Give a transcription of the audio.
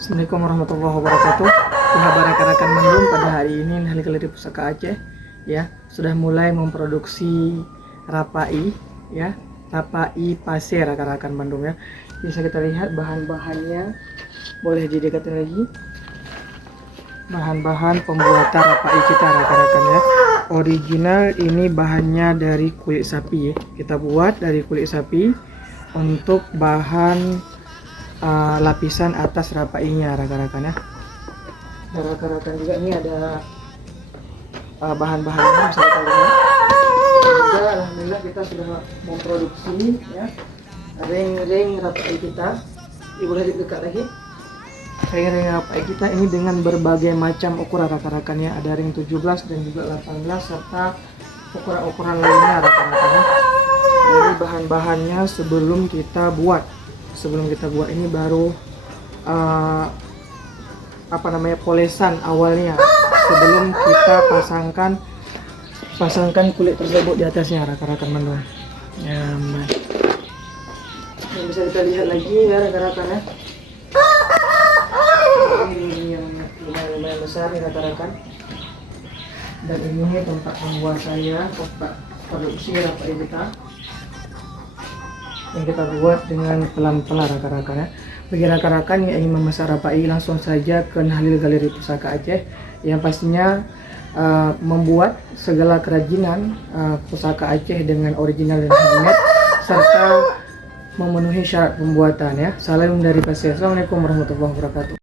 Assalamualaikum warahmatullahi wabarakatuh. Sahabat rekan-rekan Bandung, pada hari ini Nahli Galeri Pusaka Aceh ya sudah mulai memproduksi rapai ya, rapai pasir rekan-rekan Bandung ya. Bisa kita lihat bahan-bahannya, boleh didekatin lagi. Bahan-bahan pembuatan rapai kita rekan-rekan ya. Original ini bahannya dari kulit sapi ya. Kita buat dari kulit sapi untuk bahan lapisan atas rapainya rekan-rekan ya. Dan rekan-rekan juga ini ada bahan-bahannya bisa kita lihat. Juga alhamdulillah kita sudah memproduksi ya ring-ring rapai kita. Boleh dekat lagi. Ring-ring rapai kita ini dengan berbagai macam ukuran rekan-rekan ya. Ada ring 17 dan juga 18 serta ukuran-ukuran lainnya rekan-rekan ya. Ini bahan-bahannya sebelum kita buat ini baru polesan awalnya sebelum kita pasangkan kulit tersebut di atasnya rekan-rekan Bandung ya. Ini bisa kita lihat lagi ya rekan-rekan ya. Ini yang lumayan besar nih rekan-rekan, dan ini tempat membuat saya tempat produksi rapai kita yang kita buat dengan pelan-pelan rekan-rekan ya. Bagi rekan-rekan yang ingin memesan rapai, langsung saja ke Nahli Galeri Pusaka Aceh yang pastinya membuat segala kerajinan pusaka Aceh dengan original dan handmade serta memenuhi syarat pembuatan ya. Salam dari Pasir. Assalamualaikum warahmatullahi wabarakatuh.